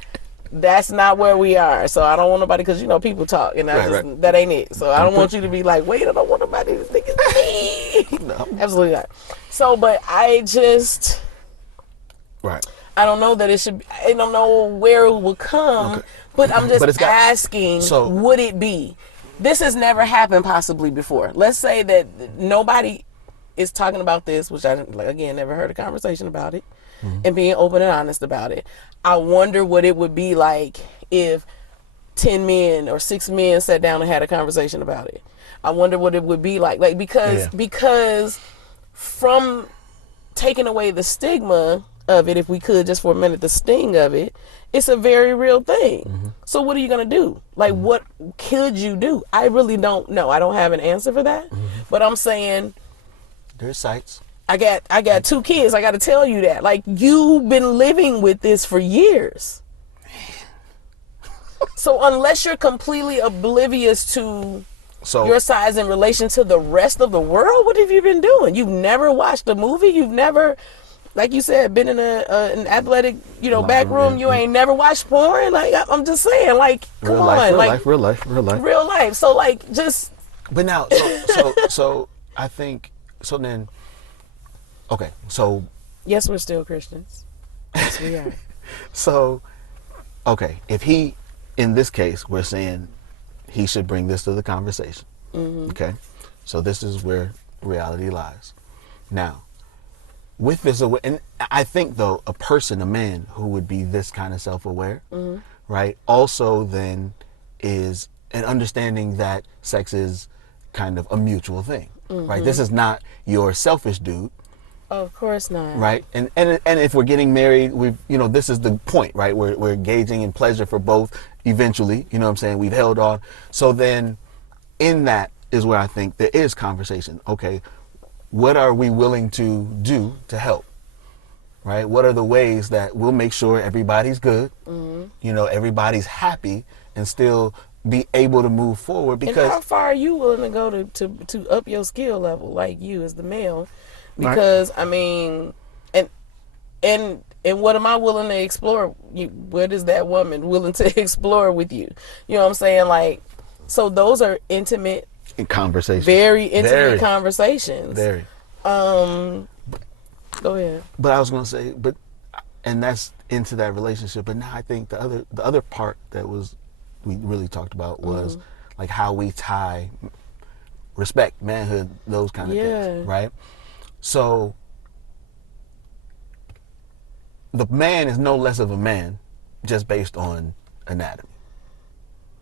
That's not where we are. So I don't want nobody, because people talk, and that ain't it. So I don't want you to be like, wait, I don't want nobody to think it's me. No. Absolutely not. So, but I just I don't know that it should. I don't know where it will come, but I'm just asking. Would it be? This has never happened possibly before. Let's say that nobody is talking about this, which I again never heard a conversation about it, and being open and honest about it. I wonder what it would be like if 10 men or 6 men sat down and had a conversation about it. I wonder what it would be like because from taking away the stigma of it, if we could just for a minute, the sting of it, it's a very real thing. So what are you going to do? Like, what could you do? I really don't know. I don't have an answer for that, but I'm saying there's sites. I got 2 kids. I got to tell you that. Like, you've been living with this for years. So unless you're completely oblivious to your size in relation to the rest of the world, what have you been doing? You've never watched a movie. You've never, like you said, been in an athletic, back room. You ain't never watched porn. Like, I'm just saying, like, come on, real life. So, like, just. But now, so I think, so then, okay, so. Yes, we're still Christians. Yes, we are. So, okay, if he, in this case, we're saying he should bring this to the conversation. Okay, so this is where reality lies. Now, with this, and I think though, a man who would be this kind of self-aware, right, also then is and understanding that sex is kind of a mutual thing, Mm-hmm. right? This is not your selfish dude, Of course not. right? And if we're getting married, this is the point, right? We're engaging in pleasure for both eventually, you know what I'm saying? We've held on. So then in that is where I think there is conversation. Okay, what are we willing to do to help? Right? What are the ways that we'll make sure everybody's good, everybody's happy, and still be able to move forward? And Because how far are you willing to go to up your skill level, like you as the male? Right. Because I mean, and what am I willing to explore? What is that woman willing to explore with you? You know what I'm saying? Like, so those are intimate conversations, very intimate conversations. Very. Go ahead. But I was gonna say, and that's into that relationship. But now I think the other part that we really talked about was like how we tie respect, manhood, those kind of things, right? So the man is no less of a man just based on anatomy.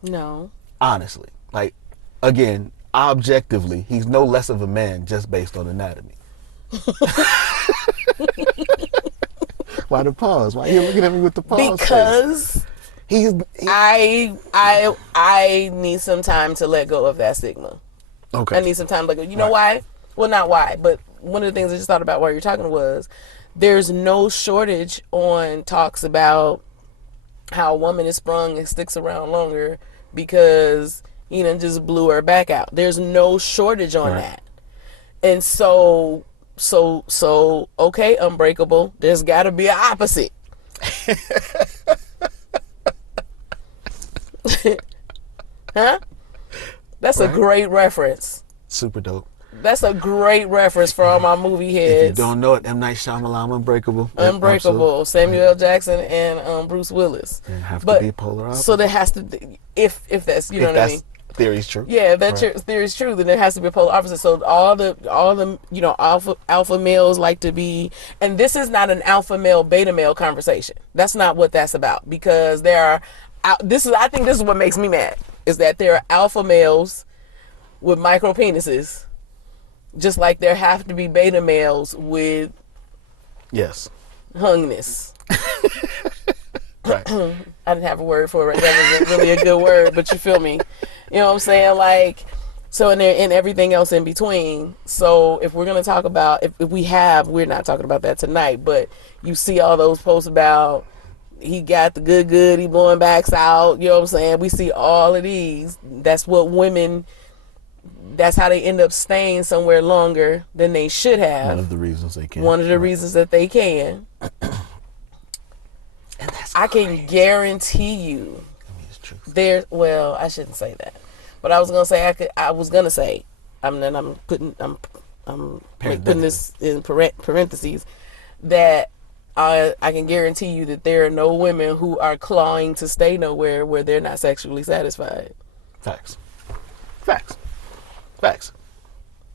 No. Honestly, like, again, objectively, he's no less of a man just based on anatomy. Why the pause? Why are you looking at me with the pause? Because I need some time to let go of that stigma. Okay. I need some time to let go. You know why? Well, not why, but one of the things I just thought about while you're talking was there's no shortage on talks about how a woman is sprung and sticks around longer because just blew her back out. There's no shortage on that. And so okay, Unbreakable, there's got to be an opposite. Huh? That's a great reference. Super dope. That's a great reference for all my movie heads. If you don't know it, M. Night Shyamalan, Unbreakable. Unbreakable, Samuel L. Jackson and Bruce Willis. There have to be polar opposites. So there has to, if that's what I mean. Theory's true. Yeah, if that theory is true, then there has to be a polar opposite. So all the alpha males like to be, and this is not an alpha male beta male conversation. That's not what that's about, because I think this is what makes me mad, is that there are alpha males with micro penises, just like there have to be beta males with hungness. Right. I didn't have a word for it. That wasn't really a good word, but you feel me. You know what I'm saying? Like, so and everything else in between. So if we're going to talk about, if we're not talking about that tonight, but you see all those posts about he got the good, he blowing backs out, you know what I'm saying? We see all of these. That's what women, that's how they end up staying somewhere longer than they should have. One of the reasons they can. One of the reasons that they can. And that's I can guarantee you well, I shouldn't say that, but I was gonna say I'm putting this in parentheses, that I can guarantee you that there are no women who are clawing to stay nowhere where they're not sexually satisfied. Facts.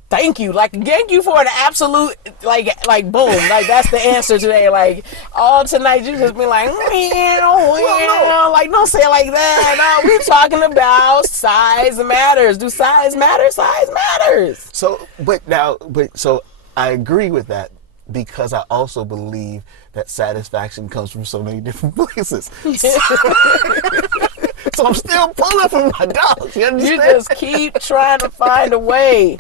Thank you. Like, thank you for the absolute, like boom. Like, that's the answer today. Like, all tonight you just be like, well, like, don't say it like that. No, we're talking about size matters. Do size matter? Size matters. So I agree with that, because I also believe that satisfaction comes from so many different places. So I'm still pulling for my dogs. You understand? You just keep trying to find a way.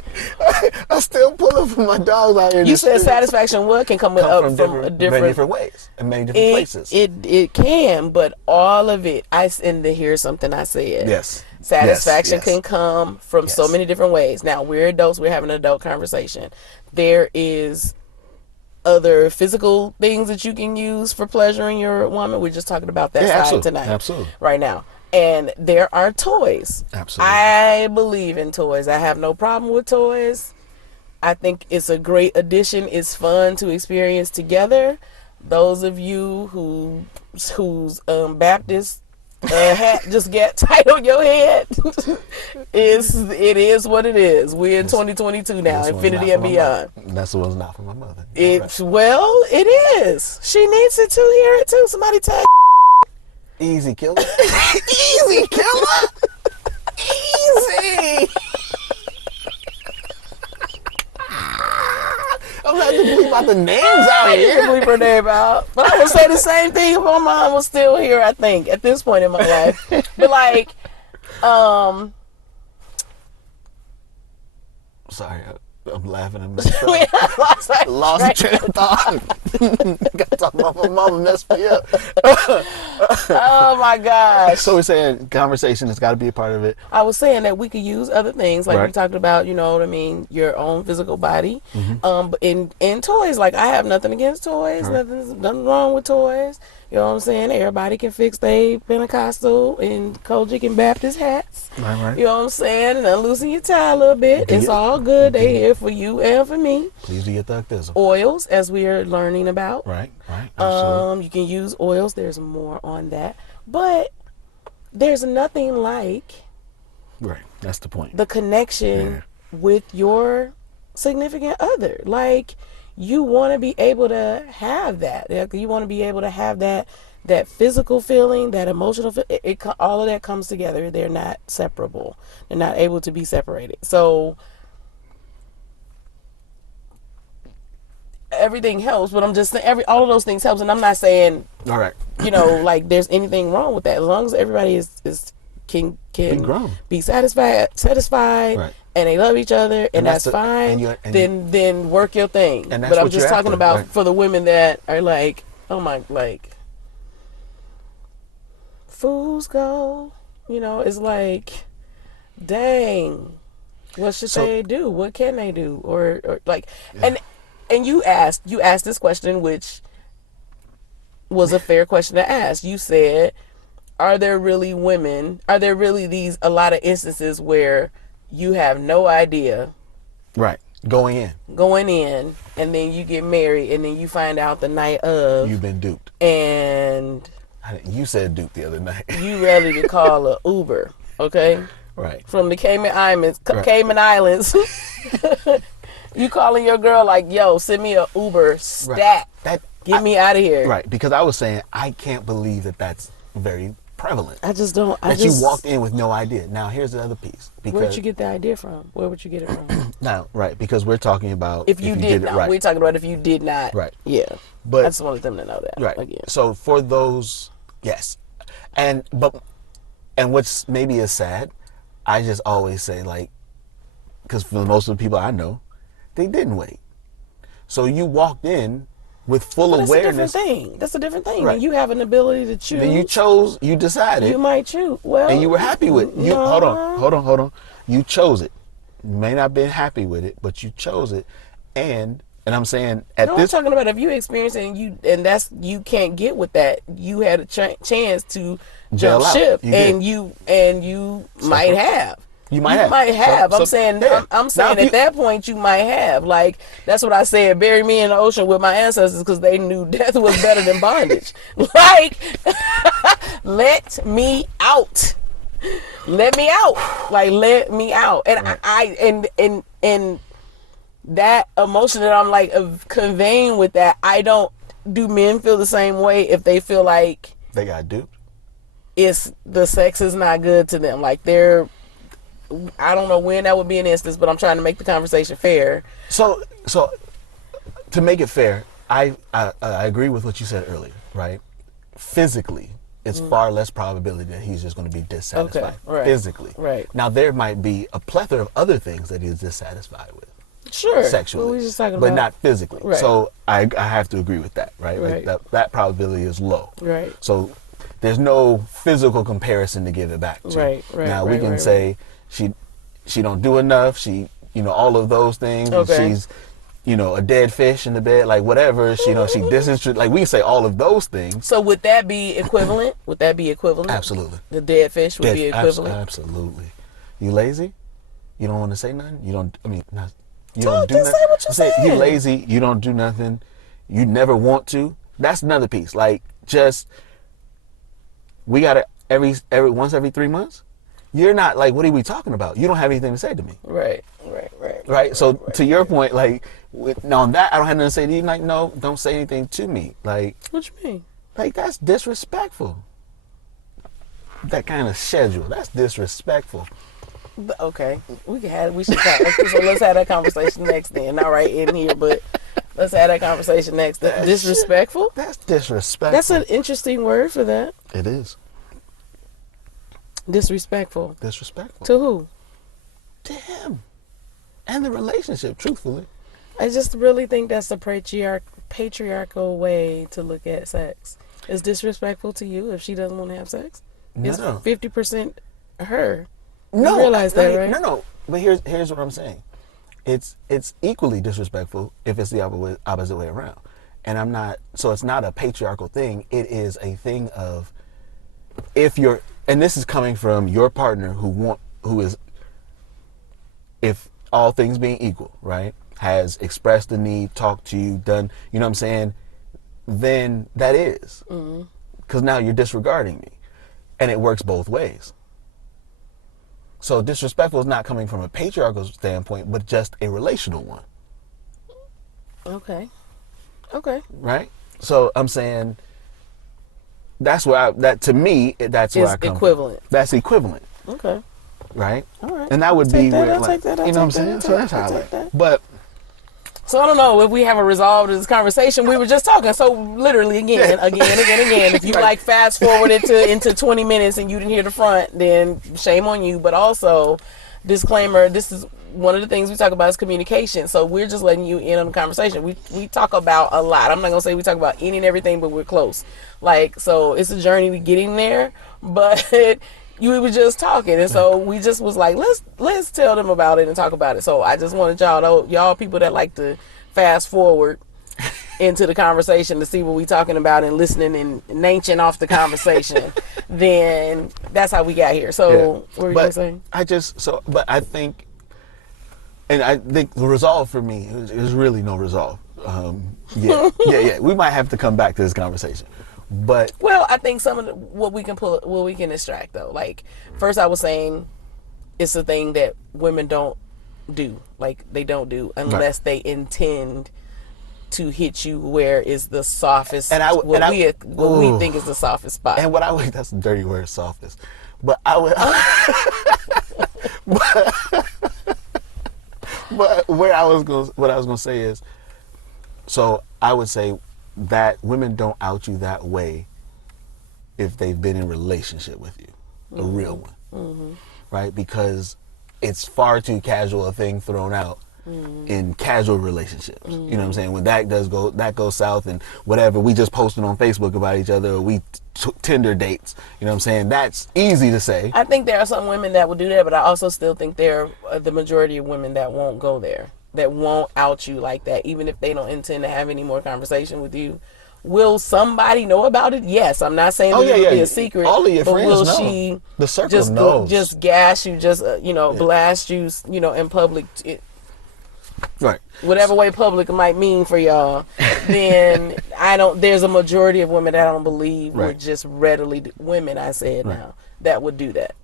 I'm still pulling for my dogs out here. You said satisfaction can come from many different ways and many different places. It can, but all of it. And here's something I said. Yes. Satisfaction can come from so many different ways. Now, we're adults. We're having an adult conversation. There is other physical things that you can use for pleasuring your woman. We're just talking about that side tonight. Absolutely. Right now. And there are toys. Absolutely. I believe in toys. I have no problem with toys. I think it's a great addition. It's fun to experience together. Those of you whose Baptist hat just got tight on your head, it is what it is. We're in 2022 now, infinity and beyond. That's the one's not for my mother. Well, it is. She needs it to hear it too. Somebody tag. Easy killer. Easy killer. Hey! I'm gonna have to bleep out the names out I need to here. bleep her name out. But I would say the same thing if my mom was still here, I think, at this point in my life. But like, Sorry, I'm laughing and messed we up. lost our Lost the train of thought. Got to talk about my mama messed me up. Oh my gosh. So we're saying conversation has got to be a part of it. I was saying that we could use other things, like we Right. talked about, you know what I mean, your own physical body. Mm-hmm. But in toys, like I have nothing against toys, Right. nothing wrong with toys. You know what I'm saying? Everybody can fix their Pentecostal and Kojic and Baptist hats. Right. You know what I'm saying? And unloosen your tie a little bit. Do It's you- all good. do They you- here for you and for me. Please do your thug thizzle. Oils, as we are learning about. Right. Absolutely. You can use oils. There's more on that. But there's nothing like Right. That's the point. the connection with your significant other. Like, you want to be able to have that. Like, you want to be able to have that physical feeling, that emotional all of that comes together. They're not separable. They're not able to be separated. So everything helps, but I'm just saying all of those things helps, and I'm not saying, All right. you know, like there's anything wrong with that. As long as everybody is can grown. be satisfied, Right. and they love each other, and that's the- fine. and then work your thing. And that's But I'm what just you're talking after, about right. for the women that are like, oh my, like fools go. You know, it's like, dang, what should they do? What can they do? Or like, and you asked this question, which was a fair question to ask. You said, are there really a lot of instances where you have no idea Right. Going in. and then you get married and then you find out the night of You've been duped. and You said dupe the other night. you ready to call a Uber, okay? Right. From the Cayman Islands, Right. Cayman Islands. You calling your girl like, yo, send me a Uber stat. That Get me out of here. Right. Because I was saying I can't believe that that's very prevalent. I just don't. You walked in with no idea. Now here's the other piece. Because Where'd you get the idea from? Where would you get it from? now, right? Because we're talking about If you did not, right. we're talking about if you did not. Right. Yeah. But I just wanted them to know that. right. Again. So for those, yes, and what's maybe is sad, I just always say, like, because for most of the people I know, they didn't wait. So you walked in with full That's awareness. That's a different thing. Right. And you have an ability to choose. Then you decided. You might choose. Well, And you were happy with it. no. Hold on. You chose it. You may not have been happy with it, but you chose it. And I'm saying No, I'm talking about if you experience it and you can't get with that. You had a chance to Jail jump out. ship, You and did. you might have. You might have. I'm So, saying. yeah. I'm saying Now, at that point you might have. Like, that's what I said. Bury me in the ocean with my ancestors because they knew death was better than bondage. Like, let me out. Let me out. Like, let me out. And Right. and that emotion that I'm like of conveying with that, I don't. Do men feel the same way if they feel like They got duped. the sex is not good to them? Like, I don't know when that would be an instance, but I'm trying to make the conversation fair. So to make it fair, I agree with what you said earlier, right? Physically, it's far less probability that he's just going to be dissatisfied. Okay, right. Physically. Right. Now, there might be a plethora of other things that he's dissatisfied with. Sure. Sexually. Well, we just talking but about, not physically. Right. So I have to agree with that, right? Right. Like that probability is low. Right. So there's no physical comparison to give it back to. Right, Now we right, can right, say she don't do enough, she all of those things. Okay. She's a dead fish in the bed, like whatever. She disinterested, like we can say all of those things. So would that be equivalent? Absolutely. The dead fish would be equivalent. Absolutely. You lazy? You don't want to say nothing? You don't do Just say what you're saying. You lazy, you don't do nothing, you never want to. That's another piece. Like, just we gotta once every 3 months. You're not like, what are we talking about? You don't have anything to say to me. Right. So to your point, like, on that, I don't have nothing to say to you. Like, no, don't say anything to me. Like, What you mean? like, that's disrespectful. That kind of schedule, that's disrespectful. Okay, we should have. So let's have that conversation next. Then, not right in here, but let's have that conversation next. Disrespectful. That's disrespectful. That's an interesting word for that. It is Disrespectful. disrespectful To who? to him and the relationship. Truthfully, I just really think that's the patriarchal way to look at sex. It's disrespectful to you if she doesn't want to have sex. It's no, 50% her. no, You realize that, right? No. But here's what I'm saying. It's equally disrespectful if it's the opposite way around. And I'm not. So it's not a patriarchal thing. It is a thing of if you're, and this is coming from your partner who is, if all things being equal, right, has expressed the need, talked to you, done, you know what I'm saying, then that is. Because now you're disregarding me. And it works both ways. So disrespectful is not coming from a patriarchal standpoint, but just a relational one. Okay. Right? So I'm saying that's where that's where I come equivalent. from. That's equivalent. Okay. Right? All right. And that would be where, I'll take that. you know what I'm saying? So that's how I like that. But so I don't know if we haven't resolved this conversation. We were just talking. So literally again. If you like fast forward it into 20 minutes and you didn't hear the front, then shame on you. But also, disclaimer, this is one of the things we talk about is communication. So we're just letting you in on the conversation. We talk about a lot. I'm not gonna say we talk about any and everything, but we're close. Like, so it's a journey to getting there. But we were just talking, and so we just was like, let's tell them about it and talk about it. So I just wanted y'all people that like to fast forward into the conversation to see what we talking about and listening and nanching off the conversation. Then that's how we got here. So what were you gonna say? But I think the resolve for me is really no resolve. Yeah. We might have to come back to this conversation. But well, I think some of what we can extract though. Like first, I was saying it's a thing that women don't do. Like they don't do unless they intend to hit you where is the softest. What we think is the softest spot. And that's a dirty word, softest. But I would. but what I was gonna say is, so I would say that women don't out you that way if they've been in a relationship with you, a real one, right? Because it's far too casual a thing thrown out in casual relationships. You know what I'm saying? When that goes south and whatever, we just posted on Facebook about each other, or we Tinder dates. You know what I'm saying? That's easy to say. I think there are some women that will do that, but I also still think there are the majority of women that won't go there. That won't out you like that, even if they don't intend to have any more conversation with you. Will somebody know about it? Yes. I'm not saying that it'll be a secret. All of your but friends will know. She the circle knows. Just gas you, just blast you, in public, right? Whatever way public might mean for y'all. Then there's a majority of women that I don't believe would just readily women. I said now that would do that.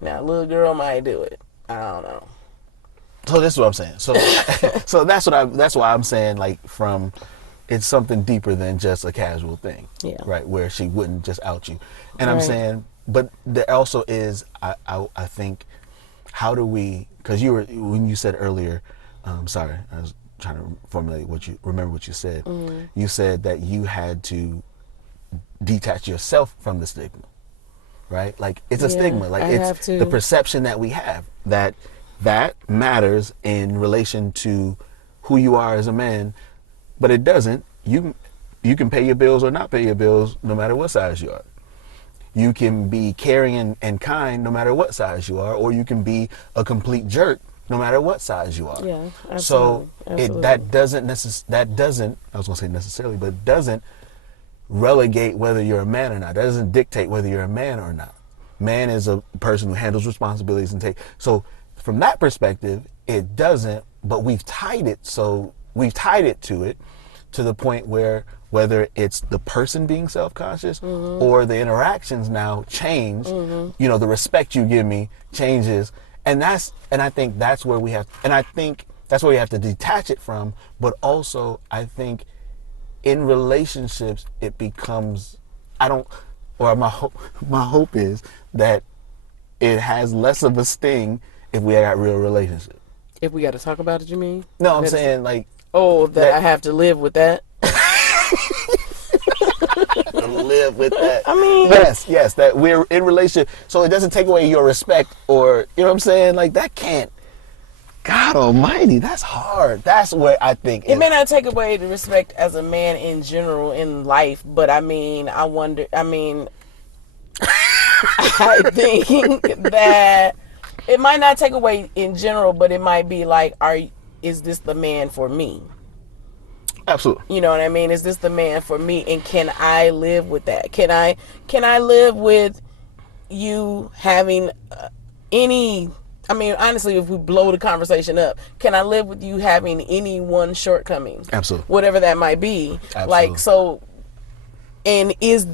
Now, a little girl might do it. I don't know. So this is what I'm saying. So that's why I'm saying it's something deeper than just a casual thing, right? Where she wouldn't just out you, and I'm saying, but there also is I think, how do we? Because when you said earlier, sorry, I was trying to formulate remember what you said. You said that you had to detach yourself from the stigma, right? Like it's a stigma, like it's the perception that we have that matters in relation to who you are as a man, but it doesn't. You can pay your bills or not pay your bills no matter what size you are. You can be caring and kind no matter what size you are, or you can be a complete jerk no matter what size you are. Yeah, absolutely. So absolutely. That doesn't I was going to say necessarily, but it doesn't relegate whether you're a man or not. That doesn't dictate whether you're a man or not. Man is a person who handles responsibilities and so from that perspective, it doesn't, but we've tied it to it to the point where whether it's the person being self-conscious or the interactions now change, the respect you give me changes. And I think that's where we have to detach it from. But also I think in relationships, it becomes, my hope is that it has less of a sting if we got real relationship. If we got to talk about it, you mean? No, I'm saying like. Oh, that I have to live with that. Live with that. I mean, yes, that we're in relationship, so it doesn't take away your respect, or you know what I'm saying. Like that can't. God Almighty, that's hard. That's what I think. It may not take away the respect as a man in general in life, but I mean, I wonder. I mean, I think that it might not take away in general, but it might be like, is this the man for me? Absolutely. You know what I mean? Is this the man for me? And can I live with that? Can I live with you having any? I mean, honestly, if we blow the conversation up, can I live with you having any one shortcoming? Absolutely. Whatever that might be. Absolutely. Like, so, and is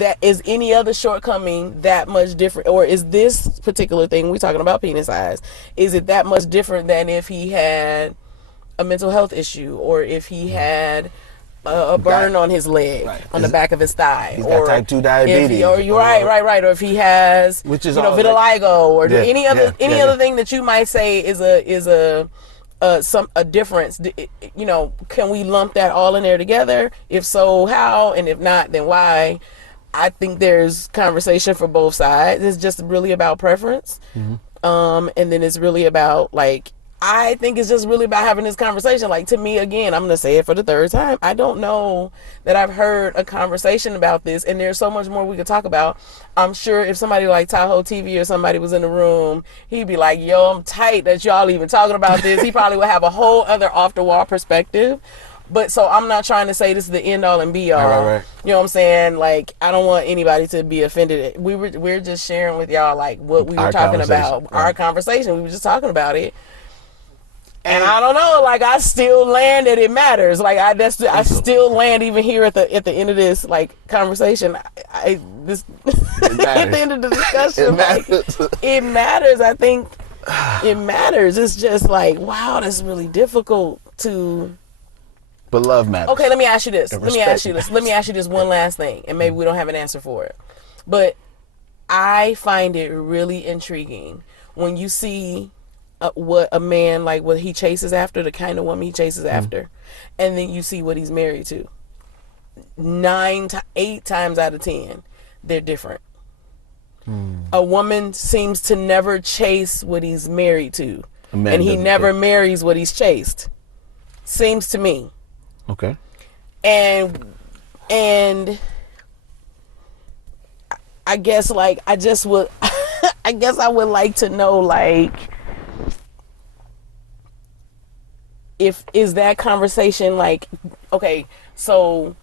any other shortcoming that much different? Or is this particular thing, we're talking about penis size, is it that much different than if he had a mental health issue, or if he had a burn on his leg, on the back of his thigh, he's or got type 2 diabetes, or or if he has, which is vitiligo, or any other thing that you might say is a difference. You know, can we lump that all in there together? If so, how? And if not, then why? I think there's conversation for both sides. It's just really about preference, and then it's really about like. I think it's just really about having this conversation. Like, to me, again, I'm going to say it for the third time. I don't know that I've heard a conversation about this, and there's so much more we could talk about. I'm sure if somebody like Tahoe TV or somebody was in the room, he'd be like, yo, I'm tight that y'all even talking about this. He probably would have a whole other off-the-wall perspective. But so I'm not trying to say this is the end all and be all. Right. You know what I'm saying? Like, I don't want anybody to be offended. We're just sharing with y'all like what we were talking about. Our conversation. We were just talking about it. And I don't know, like I still land that it matters. Like I still land even here at the end of this like conversation. At the end of the discussion, it matters. I think it matters. It's just like, wow, that's really difficult to. But love matters. Okay, let me ask you this. Let me ask you this one last thing, and maybe we don't have an answer for it. But I find it really intriguing when you see. What a man, like what he chases after, the kind of woman he chases after, and then you see what he's married to. 8 times out of 10, they're different. A woman seems to never chase what he's married to, and he never marries what he's chased. Seems to me. Okay. And I guess like I guess I would like to know like. Is that conversation like, okay, so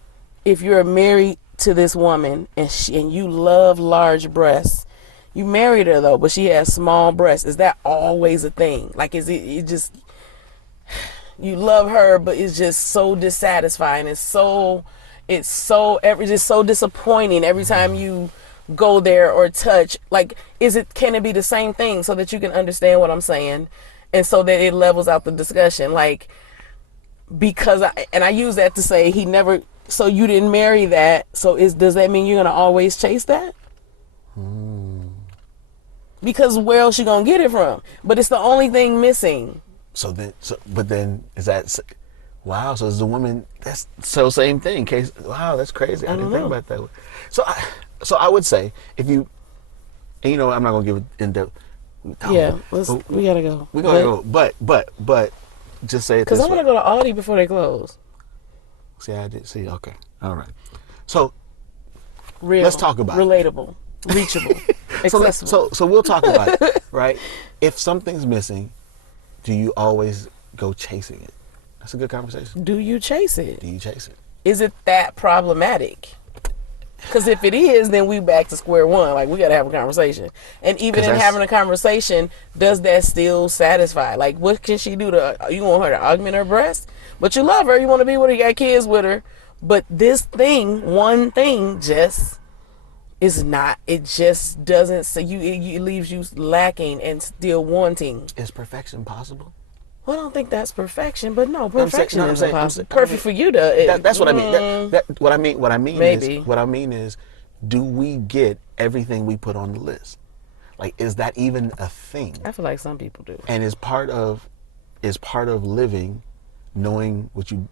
if you're married to this woman and you love large breasts, you married her though, but she has small breasts, is that always a thing? Like, is it just, you love her, but it's just so dissatisfying. It's just so disappointing every time you go there or touch. Like, can it be the same thing so that you can understand what I'm saying? And so that it levels out the discussion, like, because I use that to say so you didn't marry that, so does that mean you're gonna always chase that? Because where else you gonna get it from? But it's the only thing missing. But then is that, wow? So is the woman that's so same thing? Wow, that's crazy. I didn't think about that. So I would say if you, and you know, I'm not gonna give it in depth. Yeah, we gotta go. We gotta go, but just say it because I want to go to Aldi before they close. See, I did see. Okay, all right. So let's talk about relatable, reachable, accessible. So we'll talk about it, right? If something's missing, do you always go chasing it? That's a good conversation. Do you chase it? Is it that problematic? Because if it is, then we back to square one. Like, we got to have a conversation. And even in having a conversation, does that still satisfy? Like, what can she do you want her to augment her breast? But you love her. You want to be with her. You got kids with her. But one thing just is not. It just doesn't. So it leaves you lacking and still wanting. Is perfection possible? Well, I don't think that's perfection, but no, perfection is impossible. Perfect for you to. That's what I mean. What I mean is, do we get everything we put on the list? Like, is that even a thing? I feel like some people do. And is part of living, knowing what you,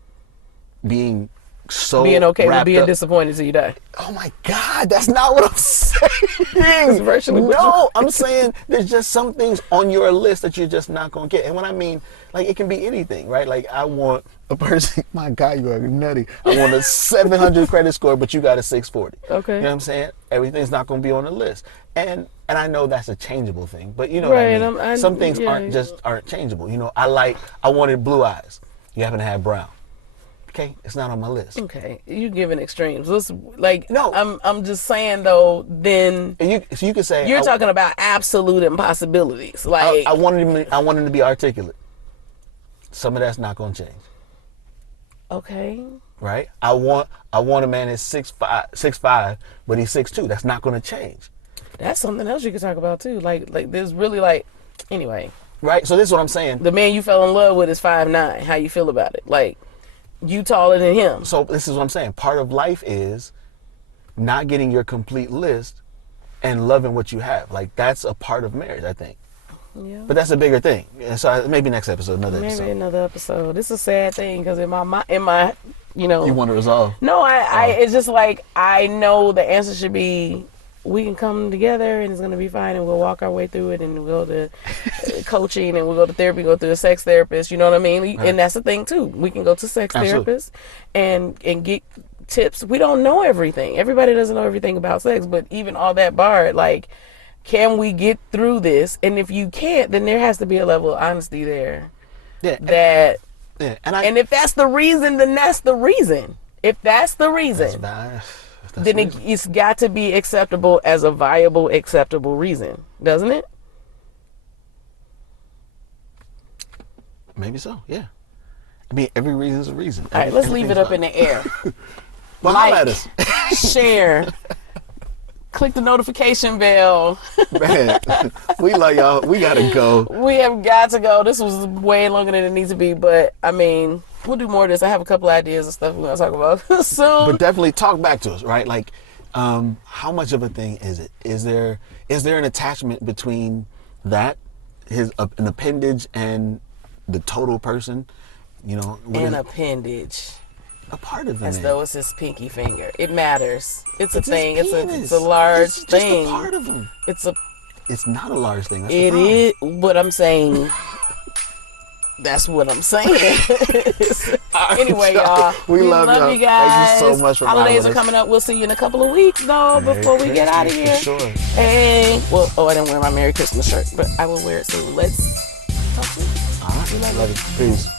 being so Being okay with wrapped being up. disappointed till you die. Oh my God, that's not what I'm saying. virtually what No, I'm saying there's just some things on your list that you're just not going to get. And when I mean, like, it can be anything, right? Like, I want a person, my God, you are nutty. I want a 700 credit score, but you got a 640. Okay. You know what I'm saying? Everything's not going to be on the list. And I know that's a changeable thing, but you know what I mean? Some things aren't changeable. You know, I wanted blue eyes. You happen to have brown. Okay, it's not on my list. Okay, you giving extremes. Let's like no. I'm just saying though. Then you could say you're talking about absolute impossibilities. Like I wanted him to be articulate. Some of that's not going to change. Okay. Right. I want a man that's 6'5", but he's 6'2". That's not going to change. That's something else you could talk about too. Like there's really like anyway. Right. So this is what I'm saying. The man you fell in love with is 5'9". How you feel about it? Like. You taller than him. So this is what I'm saying. Part of life is not getting your complete list and loving what you have. Like, that's a part of marriage, I think. Yeah. But that's a bigger thing. And so maybe next episode, another episode. This is a sad thing because in my you know. You want to resolve? No, it's just like I know the answer should be we can come together and it's going to be fine and we'll walk our way through it and we'll go to coaching and we'll go to therapy, go through a sex therapist, you know what I mean? Right. And that's the thing too. We can go to sex therapists and get tips. We don't know everything. Everybody doesn't know everything about sex, but even all that barred, like, can we get through this? And if you can't, then there has to be a level of honesty there. Yeah. And if that's the reason, then that's the reason. If that's the reason. Then it's got to be acceptable as a viable, acceptable reason, doesn't it? Maybe so, yeah. I mean, every reason is a reason. All right, let's leave it up in the air. Well, like, share, click the notification bell. Man, we love y'all. We got to go. We have got to go. This was way longer than it needs to be, but I mean... We'll do more of this. I have a couple ideas and stuff we're going to talk about soon. But definitely talk back to us, right? Like, how much of a thing is it? Is there an attachment between that, an appendage, and the total person? You know, an appendage. A part of it. As though it's his pinky finger. It matters. It's a thing. It's a large thing. It's just a part of him. It's not a large thing. That's it is. What I'm saying. That's what I'm saying. Anyway, y'all. We love you guys. Thank you so much for Holidays are coming up. We'll see you in a couple of weeks, though, before we get out of here. Sure. Hey. Well, I didn't wear my Merry Christmas shirt, but I will wear it soon. Let's talk to you. All right. We love you. Peace.